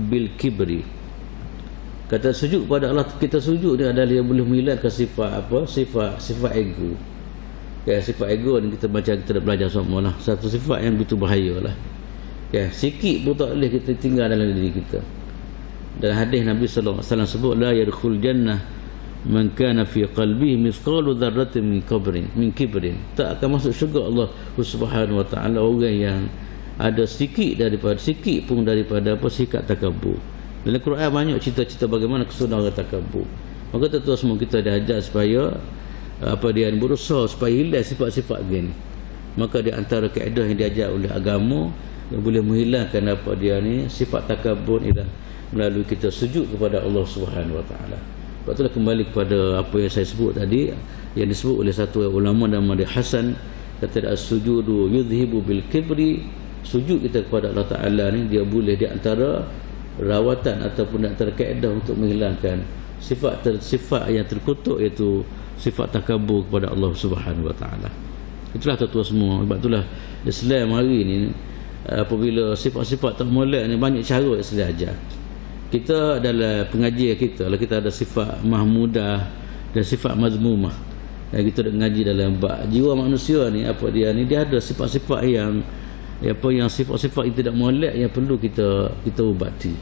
bil kibri. Kata sujud kepada Allah, kita sujud dia adalah dia boleh menghilangkan sifat ego. Sifat ego ni kita baca, kita dah belajar semua lah. Satu sifat yang begitu bahaya lah. Sikit pun tak boleh kita tinggal dalam diri kita. Dalam hadis Nabi sallallahu alaihi wasallam sebut la yadkhul jannah man kana fi qalbihi mithqalu dzarratin min kibrin. Tak akan masuk syurga Allah Subhanahu wa taala orang yang ada sikit pun daripada apa sikap takabur. Dalam Quran banyak cerita-cerita bagaimana kesudahan orang takabur. Maka tentu semua kita diajar supaya berusaha supaya hilang sifat-sifat gini. Maka di antara kaedah yang diajar oleh agama yang boleh menghilangkan sifat takabur ialah melalui kita sujud kepada Allah Subhanahu wa taala. Sebab itulah kembali kepada apa yang saya sebut tadi, yang disebut oleh satu ulama nama dia Hasan, kata as-sujudu yudhibu bil kibri. Sujud kita kepada Allah Taala ni dia boleh di antara rawatan ataupun di antara kaedah untuk menghilangkan sifat yang terkutuk, iaitu sifat takabur kepada Allah Subhanahu wa taala. Itulah tuan-tuan semua. Sebab itulah Islam hari ni apabila sifat-sifat tak molek ni banyak cara Islam ajar. Kita dalam pengajian kita lah, kita ada sifat mahmudah dan sifat mazmumah. Kita dah mengaji dalam bab jiwa manusia ni, dia ada sifat-sifat yang sifat-sifat yang tidak molek yang perlu kita ubati.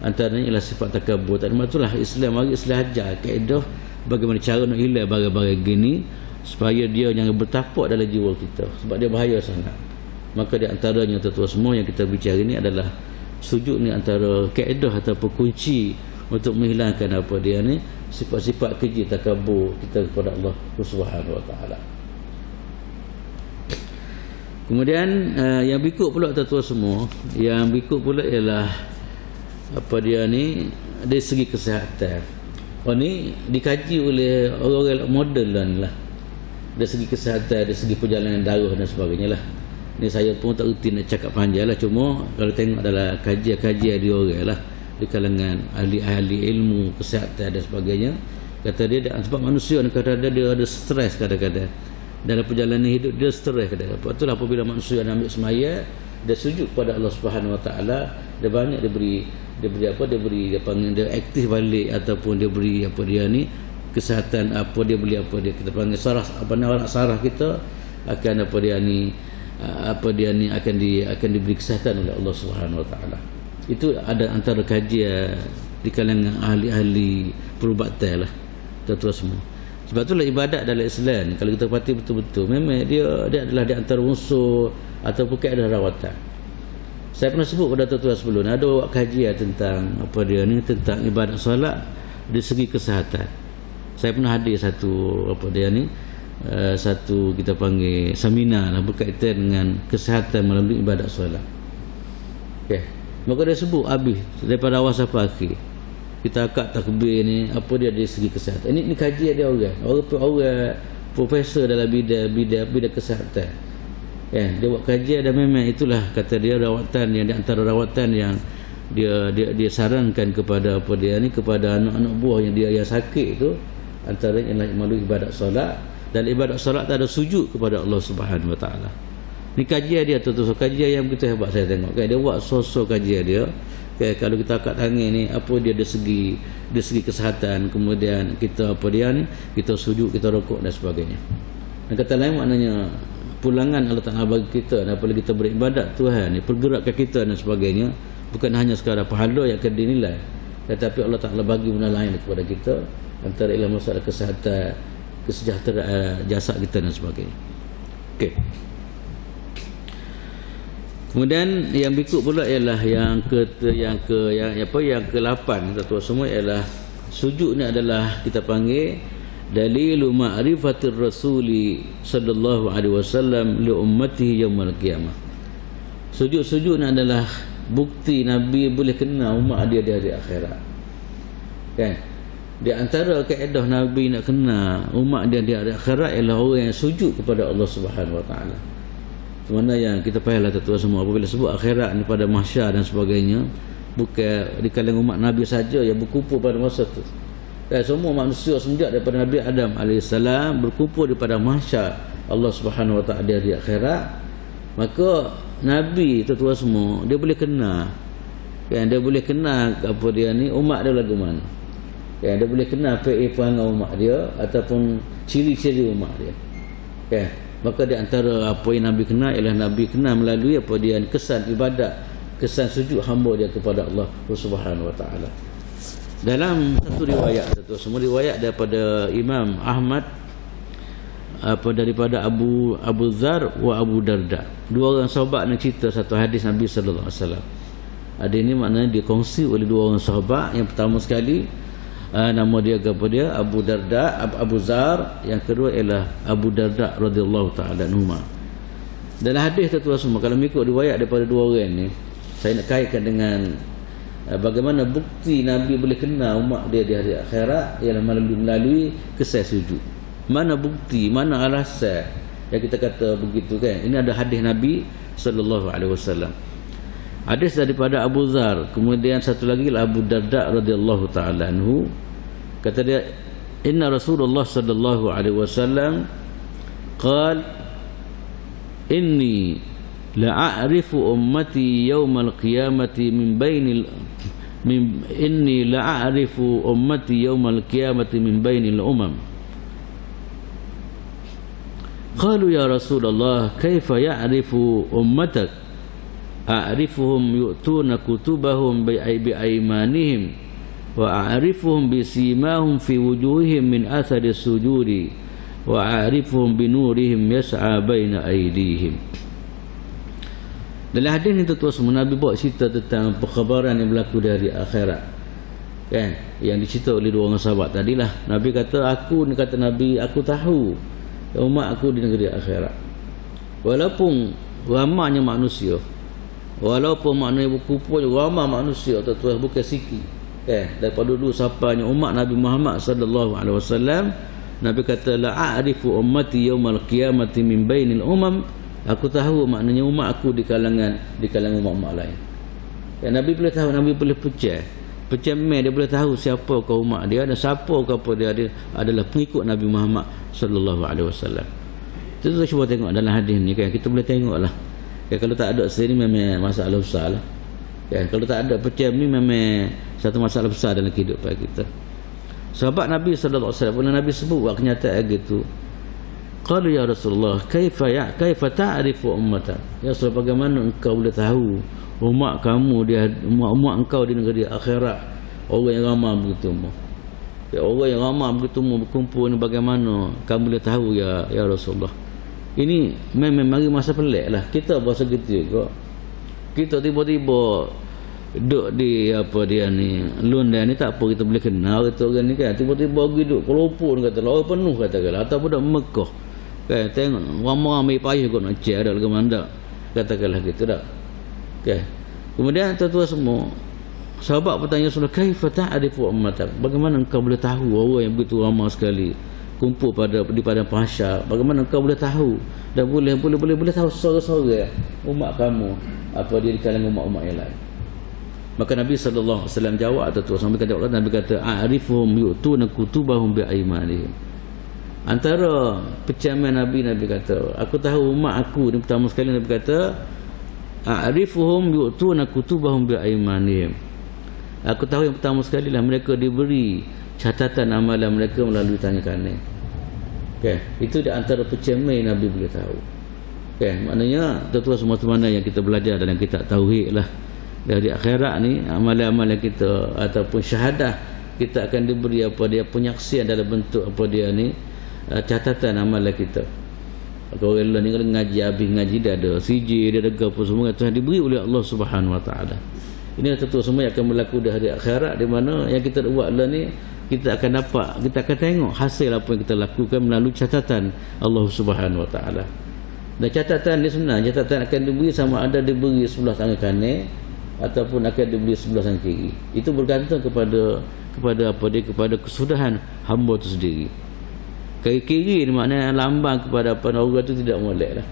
Antaranya ialah sifat takabur. Itulah Islam ajar kaedah bagaimana cara nak hilang barang-barang gini supaya dia jangan bertapak dalam jiwa kita, sebab dia bahaya sangat. Maka di antaranya tuan-tuan semua yang kita bicara ini adalah sujud ni antara kaedah ataupun kunci untuk menghilangkan sifat-sifat keji takabur kita kepada Allah Subhanahu wa taala. Kemudian yang berikut pula tuan-tuan semua, yang berikut pula ialah dari segi kesihatan. Ni dikaji oleh orang-orang moden lah. Dari segi kesihatan, dari segi perjalanan darah dan sebagainya lah. Ni saya pun tak reti nak cakap panjang lah. Cuma kalau tengok adalah kajian dia orang lah, di kalangan ahli-ahli ilmu kesihatan dan sebagainya, kata dia sebab manusia ni kadang-kadang dia ada stres kadang-kadang dalam perjalanan hidup, dia stres kadang-kadang. Lepas itulah apabila manusia nak ambil semaya, dia sujud kepada Allah Subhanahu wa taala, dia banyak dia panggil dia aktif balik, ataupun dia beri kesihatan, kita panggil saraf, saraf kita akan akan diberi kesihatan oleh Allah Subhanahu wa taala. Itu ada antara kajian di kalangan ahli-ahli perubatan lah tuan-tuan semua. Sebab itulah ibadat dalam Islam, kalau kita perhati betul-betul, memang dia adalah di antara unsur ataupun kaedah rawatan. Saya pernah sebut pada tuan-tuan sebelum, ada kajian tentang tentang ibadat solat dari segi kesihatan. Saya pernah hadir satu kita panggil seminar lah berkaitan dengan kesihatan melalui ibadat solat. Maka dia sebut habis daripada awal sampai akhir. Kita akad takbir ni dia dari segi kesihatan. Ini kajian dia orang profesor dalam bidang kesihatan. Dia buat kajian dan memang itulah kata dia rawatan yang di antara rawatan yang dia sarankan kepada kepada anak-anak buah yang sakit itu, antaranya ialah melalui ibadat solat. Dan ibadat solat tak ada sujud kepada Allah Subhanahu wa taala. Ni kajian dia tuan-tuan, kajian yang begitu hebat saya tengok. Dia buat sosok kajian dia. Kalau kita angkat tangan ni dia dari segi kesihatan, kemudian kita kita sujud, kita rukuk dan sebagainya. Dan kata lain maknanya pulangan Allah Taala bagi kita, dan apabila kita beribadat Tuhan ni, pergerakan kita dan sebagainya, bukan hanya sekadar pahala yang akan dinilai, tetapi Allah Taala bagi benda lain kepada kita, antara ialah masalah kesihatan, kesejahteraan jasad kita dan sebagainya. Okey. Kemudian yang berikut pula ialah yang ke-8 tuan-tuan semua, ialah sujud ni adalah kita panggil dalilu ma'rifatir rasuli sallallahu alaihi wasallam li ummatihi yaumil qiyamah. Sujud ni adalah bukti Nabi boleh kenal umat dia di hari akhirat. Kan? Di antara kaedah Nabi nak kenal umat dia di hari akhirat ialah orang yang sujud kepada Allah Subhanahu Wa Taala. Mana yang kita payahlah tuan semua apabila sebut akhirat ni pada mahsyar dan sebagainya, bukan di kalangan umat Nabi saja yang berkumpul pada masa tu. Dan semua manusia semenjak daripada Nabi Adam AS berkumpul di pada mahsyar Allah Subhanahu Wa Taala di akhirat. Maka Nabi tuan semua dia boleh kenal, kan, dia boleh kenal apa dia ni umat dia lagu mana, kan, dia boleh kenal perangai umat dia ataupun ciri-ciri umat dia, kan. Maka di antara apa yang Nabi kenal ialah Nabi kenal melalui apa dia kesan ibadat, kesan sujud hamba dia kepada Allah Subhanahu Wa Taala. Dalam satu riwayat, satu semua riwayat daripada Imam Ahmad apa daripada Abu Dzar wa Abu Darda. Dua orang sahabat ni cerita satu hadis Nabi sallallahu alaihi wasallam. Hadis ni maknanya dikongsi oleh dua orang sahabat. Yang pertama sekali nama dia apa dia? Abu Darda, Abu Dzar. Yang kedua ialah Abu Darda radhiyallahu taala anhu. Dalam hadis tu semua kalau mengikut riwayat daripada dua orang ni, saya nak kaitkan dengan bagaimana bukti Nabi boleh kenal umat dia di hari akhirat ialah melalui kesal sujud. Mana bukti, mana alasan yang kita kata begitu, kan? Ini ada hadis Nabi sallallahu alaihi wasallam. Hadis daripada Abu Dzar, kemudian satu lagi Abu Darda radhiyallahu taala anhu. Kata dia, inna Rasulullah sallallahu alaihi wasallam qala inni la'arifu ummati yawmal qiyamati min bainil inni la'arifu ummati yawmal qiyamati min bainil umam. Qalu ya Rasulullah kaifa ya'rifu ummatak? A'rifuhum yu'tuna kutubahum bi'aymanihim wa a'rifuhum bisimahum fi wujuhihim min athari sujudi wa a'rifuhum binurihim yas'a baina aydihim. Dalam hadis ni tuan semua Nabi buat cerita tentang perkhabaran yang berlaku dari akhirat, kan, yang dicerita oleh dua orang sahabat tadilah. Nabi kata, aku ni kata Nabi, aku tahu umat aku di negeri akhirat. Walaupun ramanya manusia, walaupun maknanya berkumpul ramai manusia tuan, bukan sikit, daripada dulu sampainya umat Nabi Muhammad sallallahu alaihi wasallam. Nabi kata la a'rifu ummati yaumal qiyamati min bainil umam. Aku tahu maknanya umat aku di kalangan umat-umat lain. Dan Nabi boleh tahu, Nabi boleh pecah dia boleh tahu siapa kau umat dia dan siapa kau apa dia adalah pengikut Nabi Muhammad sallallahu alaihi wasallam. Kita cuba tengok dalam hadis ni, kan, kita boleh tengoklah. Ya, kalau tak ada sini memang masalah besar lah. Ya, kalau tak ada pecah ni memang satu masalah besar dalam kehidupan kita. Sahabat Nabi sallallahu alaihi wasallam, Nabi sebut buat kenyataan gitu. Qalu ya Rasulullah kaifa ta'rifu ummatak? Ya Rasul, bagaimana engkau boleh tahu umat kamu dia umat engkau di negeri akhirat, orang yang ramai begitu mu. Ya, orang yang ramai begitu mu berkumpul ni, bagaimana kamu boleh tahu ya Rasulullah? Ini memang mari masa pelik lah. Kita bahasa gitu juga. Kita tiba-tiba duduk di apa dia ni London ni, tak apa kita boleh kenal kita orang ni, kan. Tiba-tiba pergi duduk Kuala Lumpur kata orang penuh katakanlah, ataupun dak Mekah, kan, tengok ramai payah kau nak cek ada lagi mana katakanlah gitu dak, kan. Kemudian tuan-tuan semua sahabat bertanya Rasulullah, kaifa ta'rifu ummatak? Bagaimana engkau boleh tahu orang yang begitu ramai sekali kumpul di padang mahsyar? Bagaimana engkau boleh tahu dan boleh tahu seorang-seorang umat kamu apa dia di kalangan umat-umat yang lain? Maka Nabi sallallahu alaihi wasallam jawab atau sampai kata Nabi kata a'rifuhum yu'tuna kutubahum bi'aymanihim. Antara pecaman Nabi kata, aku tahu umat aku ni pertama sekali Nabi kata a'rifuhum yu'tuna kutubahum bi'aymanihim. Aku tahu yang pertama sekali lah mereka diberi catatan amalan mereka melalui tangan kanan. Okay. Itu di antara pecaman Nabi boleh tahu. Okay. Maknanya tuan-tuan semua mana yang kita belajar dalam kitab tauhid lah, dari akhirat ni amalan-amalan kita ataupun syahadah kita akan diberi apa dia penyaksian dalam bentuk apa dia ni catatan amalan kita. Kalau orang ni kalau ngaji habis ngaji dia ada CJ, dia ada apa semua itu diberi oleh Allah Subhanahu Wa Taala. Ini tentu semua yang akan berlaku di hari akhirat, di mana yang kita buat lah ni kita akan dapat, kita akan tengok hasil apa yang kita lakukan melalui catatan Allah Subhanahu Wa Taala. Dan catatan ni sebenarnya catatan akan diberi sama ada diberi sebelah tangan kanan ataupun akan diberi sebelah sang kiri. Itu bergantung kepada kepada kesudahan hamba itu sendiri. Kiri ni maknanya lambang kepada apa orang itu tidak molek lah.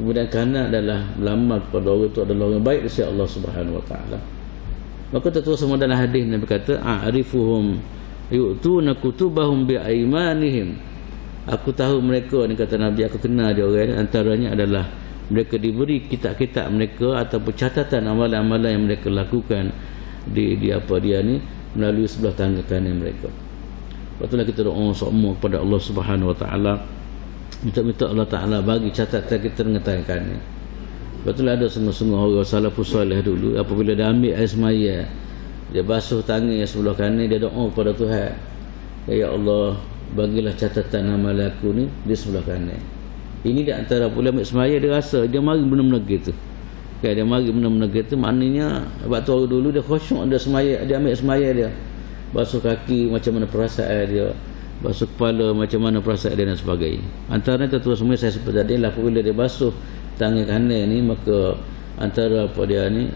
Kemudian kanan adalah lambang kepada orang itu adalah orang baik dari Allah Subhanahu Wa Taala. Maka tertulis semua dalam hadis Nabi kata a'rifuhum yu'tuna kutubahum bi'aimanihim. Aku tahu mereka ni, kata Nabi, aku kenal dia orang ni, antaranya adalah mereka diberi kitab-kitab mereka ataupun catatan amalan-amalan yang mereka lakukan di apa dia ni melalui sebelah tangan kanan mereka. Patutlah kita doa semua kepada Allah Subhanahu Wa Taala, minta Allah Taala bagi catatan kita dengan tangan kanan. Patutlah ada sungguh-sungguh orang salafus soleh dulu, apabila dia ambil air semaya, dia basuh tangan yang sebelah kanan, dia doa kepada Tuhan, ya Allah, bagilah catatan amalan aku ni di sebelah kanan. Ini di antara pula ambil semaya, dia rasa dia mari benar-benar gitu. Kan, dia mari benar-benar gitu, maknanya waktu orang dulu dia khusyuk, dia semaya, dia ambil semaya dia. Basuh kaki macam mana perasaan dia, basuh kepala macam mana perasaan dia dan sebagainya. Antara ketua semua saya sebut tadi lah, apabila dia basuh tangan kanan ni, maka antara apa dia ni,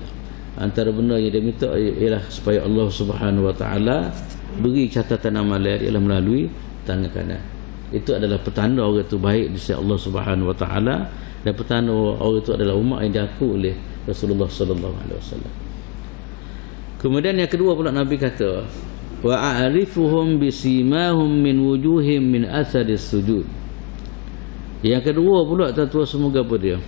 antara benda yang dia minta ialah supaya Allah Subhanahu Wa Taala beri catatan amalan ialah melalui tangan kanan. Itu adalah petanda orang itu baik di sisi Allah Subhanahu Wa Taala, dan petanda orang itu adalah umat yang diaku oleh Rasulullah sallallahu alaihi wasallam. Kemudian yang kedua pula Nabi kata, wa a'rifuhum bisimahum min wujuhim min atharis sujud. Yang kedua pula tuan-tuan semoga apa dia?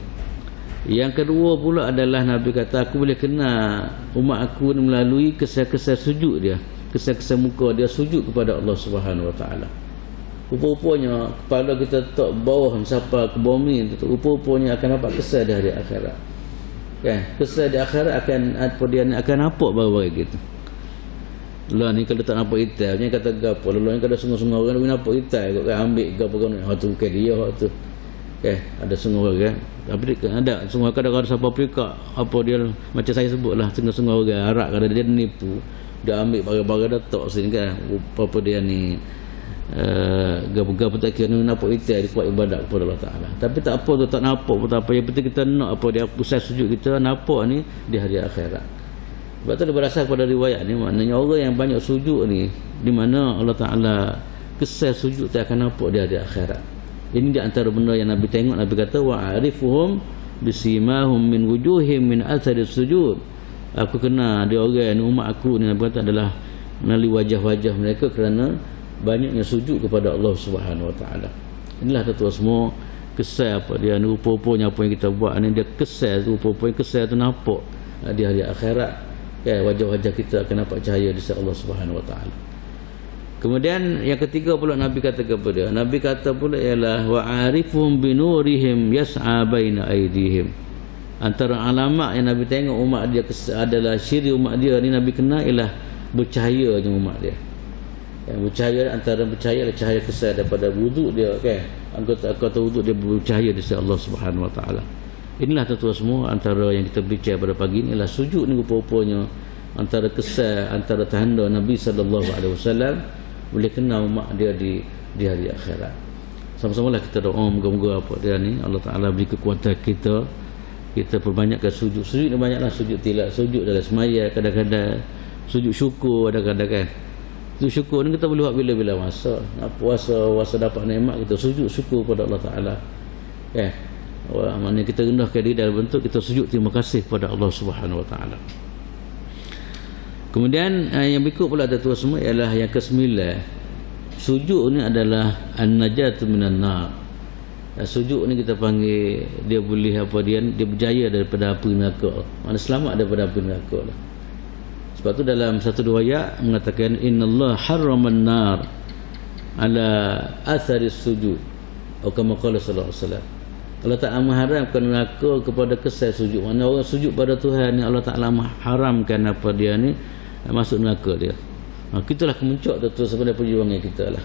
Yang kedua pula adalah Nabi kata, aku boleh kenal umat aku melalui kesan-kesan sujud dia, kesan-kesan muka dia sujud kepada Allah Subhanahu Wa Taala. Rupa-rupanya kepala kita tak bawah sampai ke bumi, rupa-rupanya akan dapat kesan di hari akhirat. Kan? Kesan di akhirat akan apa dia akan nampak baru-baru gitu. Lah ni kalau tak nampak hitam, ni kata gapo, lalu ni kalau sungguh-sungguh orang ni nampak hitam kok kan ambil gapo kan tu bukan dia hak tu. Ada sungguh orang. Tapi ada sungguh kadang-kadang siapa pika apa dia macam saya sebutlah sungguh-sungguh orang harap kada dia nipu, dia ambil barang-barang dah tok sini kan. Apa dia ni gapo-gapo tak kira nampak hitam dia kuat ibadat kepada Allah Taala. Tapi tak apa tu, tak nampak pun tak apa, yang penting kita nak apa dia pusat sujud kita nampak ni di hari akhirat. Sebab tu dia berasal kepada riwayat ni, maknanya orang yang banyak sujud ni, di mana Allah Ta'ala kesan sujud tak akan nampak dia di akhirat. Ini di antara benda yang Nabi tengok. Nabi kata wa'arifuhum bisimahum min wujuhim min atharis sujud. Aku kenal dia orang ni, umat aku ni, Nabi kata adalah melalui wajah-wajah mereka kerana banyaknya sujud kepada Allah Subhanahu Wa Ta'ala. Inilah tuan-tuan semua kesan apa dia ni, rupa-rupanya apa yang kita buat ni, dia kesan, rupa-rupanya kesan tu nampak di hari akhirat. Wajah-wajah kita akan nampak cahaya di sisi Allah Subhanahu Wa Taala. Kemudian yang ketiga pula Nabi kata kepada, Nabi kata pula ialah wa arifuhum binurihim yas'a baina aydihim. Antara alamat yang Nabi tengok umat dia adalah ciri umat dia ni Nabi kenal ialah bercahayanya umat dia. Yang bercahaya antara bercahaya adalah cahaya kesan daripada wuduk dia kan. Anggota wuduk dia bercahaya di sisi Allah Subhanahu Wa Taala. Inilah tuan-tuan semua antara yang kita bincang pada pagi ni ialah sujud ni rupa-rupanya antara kesan, antara tanda Nabi sallallahu alaihi wasallam boleh kenal umat dia di hari akhirat. Sama-samalah kita doa moga-moga apa dia ni Allah Taala beri kekuatan kita perbanyakkan sujud. Sujud ni banyaklah, sujud tilak, sujud dalam semaya, kadang-kadang sujud syukur, kadang-kadang kan. Sujud syukur ni kita boleh buat bila-bila masa. Nak puasa dapat nikmat, kita sujud syukur kepada Allah Taala. Maknanya kita rendahkan diri dalam bentuk kita sujud terima kasih kepada Allah Subhanahu Wa Taala. Kemudian yang berikut pula tuan semua ialah yang ke-9. Sujud ni adalah an-najatu minan nar. Sujud ni kita panggil dia boleh apa dia berjaya daripada api neraka. Maknanya selamat daripada api neraka lah. Sebab tu dalam satu riwayat mengatakan innallaha harraman nar ala atharis sujud. Atau kama qala sallallahu alaihi wasallam. Allah Ta'ala mengharamkan neraka kepada kesan sujud. Mana orang sujud pada Tuhan ni Allah Ta'ala mengharamkan apa dia ni masuk neraka dia. Kitalah kemuncak tu sebenarnya perjuangan kita lah.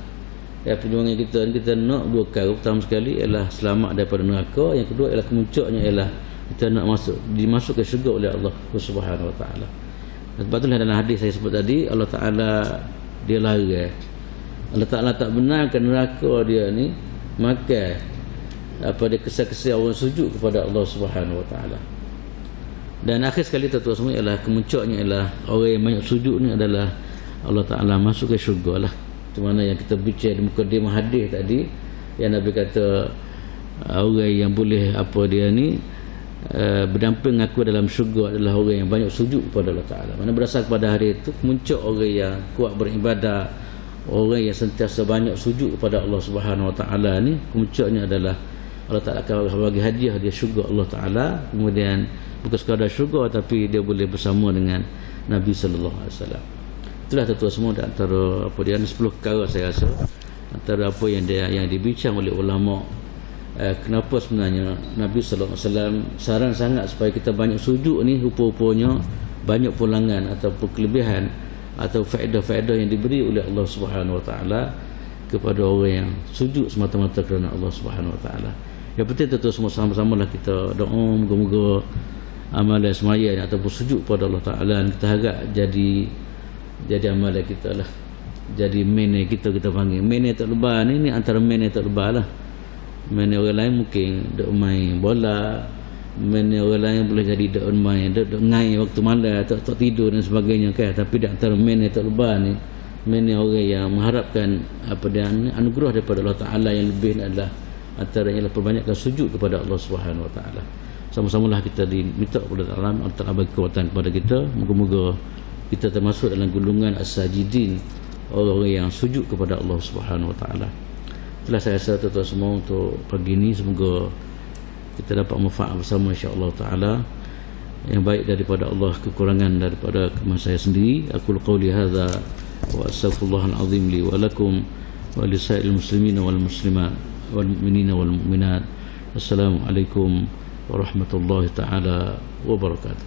Perjuangan kita ni kita nak dua perkara. Pertama sekali ialah selamat daripada neraka. Yang kedua ialah kemuncaknya ialah kita nak dimasuk ke syurga oleh Allah Subhanahu Wa Ta'ala. Sebab itulah dalam hadis saya sebut tadi Allah Ta'ala dia larang. Allah Ta'ala tak benarkan neraka dia ni maka apa dia kesan-kesan orang sujud kepada Allah Subhanahu Wa Ta'ala. Dan akhir sekali tuan-tuan semua ialah kemuncaknya ialah orang yang banyak sujud ni adalah Allah Ta'ala masuk ke syurga lah. Macam mana yang kita bincang di mukadimah hadis tadi, yang Nabi kata orang yang boleh apa dia ni berdamping aku dalam syurga adalah orang yang banyak sujud kepada Allah Ta'ala. Mana berdasar kepada hari itu kemuncak orang yang kuat beribadah, orang yang sentiasa banyak sujud kepada Allah Subhanahu Wa Ta'ala ni, kemuncaknya adalah Allah Ta'ala akan bagi hadiah dia syurga Allah Ta'ala. Kemudian bukan sekadar syurga, tapi dia boleh bersama dengan Nabi sallallahu alaihi wasallam. Itulah tuan-tuan semua di antara apa dia 10 perkara saya rasa antara apa yang dibincang oleh ulama. Kenapa sebenarnya Nabi sallallahu alaihi wasallam saran sangat supaya kita banyak sujud ni, rupa-rupanya banyak pulangan ataupun kelebihan atau faedah-faedah yang diberi oleh Allah Subhanahu Wa Taala kepada orang yang sujud semata-mata kerana Allah Subhanahu Wa Taala. Yang penting tuan-tuan semua sama-samalah kita doa moga-moga amalan semaya ataupun sujud kepada Allah Ta'ala, kita harap jadi amalan kita lah, jadi mene kita panggil mene tak lebar ni antara mene tak lebar lah. Mene orang lain mungkin duk main bola, mene orang lain boleh jadi duk main duk ngai waktu malam, tak tidur dan sebagainya kan. Tapi di antara mene tak lebar ni, mene orang yang mengharapkan apa dia anugerah daripada Allah Ta'ala yang lebih adalah antaranya perbanyakkan sujud kepada Allah Subhanahu Wa Ta'ala. Sama-samalah kita diminta kepada Allah Ta'ala bagi kekuatan kepada kita. Moga-moga kita termasuk dalam golongan as-sajidin, orang-orang yang sujud kepada Allah Subhanahu Wa Ta'ala. Itulah saya rasa tuan-tuan semua untuk pagi ini. Semoga kita dapat manfaat bersama insya-Allah Ta'ala. Yang baik daripada Allah, kekurangan daripada saya sendiri. Aku qauli hadza wa astaghfirullahal azim li wa lakum wa lisairil muslimin wal muslimat wal mu'minin wal mu'minat. Assalamualaikum warahmatullahi ta'ala wabarakatuh.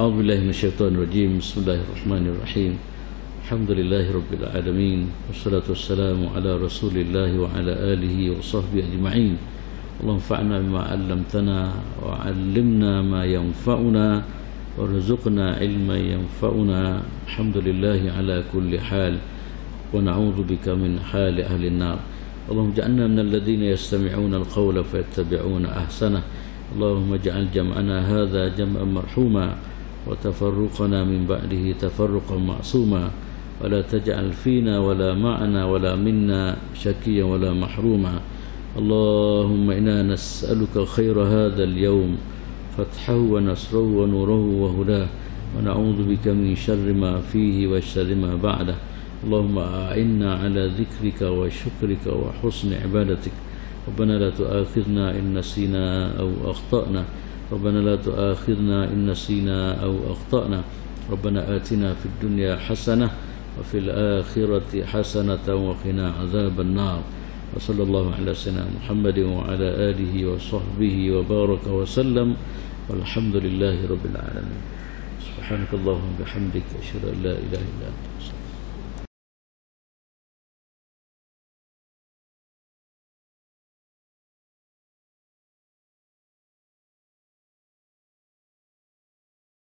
A'udzubillahi minasyaitonirrajim. Bismillahirrahmanirrahim. Alhamdulillahi rabbil alamin, wassalatu wassalamu ala rasulillah wa ala alihi wa sahbihi ajma'in. Allahumma fa'na bima 'allamtana wa 'allimna ma yanfa'una warzuqna ilman yanfa'una. Alhamdulillahi ala kulli hal wa na'udzu bika min hali ahli an-nar. اللهم اجعلنا من الذين يستمعون القول فيتبعون أحسنه. اللهم اجعل جمعنا هذا جمعا مرحوما وتفرقنا من بعده تفرقا معصوما ولا تجعل فينا ولا معنا ولا منا شكيا ولا محروما. اللهم إنا نسألك خير هذا اليوم فتحه ونصره ونوره وهداه ونعوذ بك من شر ما فيه وشر ما بعده. اللهم أعنا على ذكرك وشكرك وحسن عبادتك. ربنا لا تؤاخذنا إن نسينا أو أخطأنا. ربنا لا تؤاخذنا إن نسينا أو أخطأنا. ربنا آتنا في الدنيا حسنة وفي الآخرة حسنة وقنا عذاب النار. وصلى الله على سيدنا محمد وعلى آله وصحبه وبارك وسلم والحمد لله رب العالمين. سبحانك اللهم وبحمدك أشهد أن لا إله إلا أنت.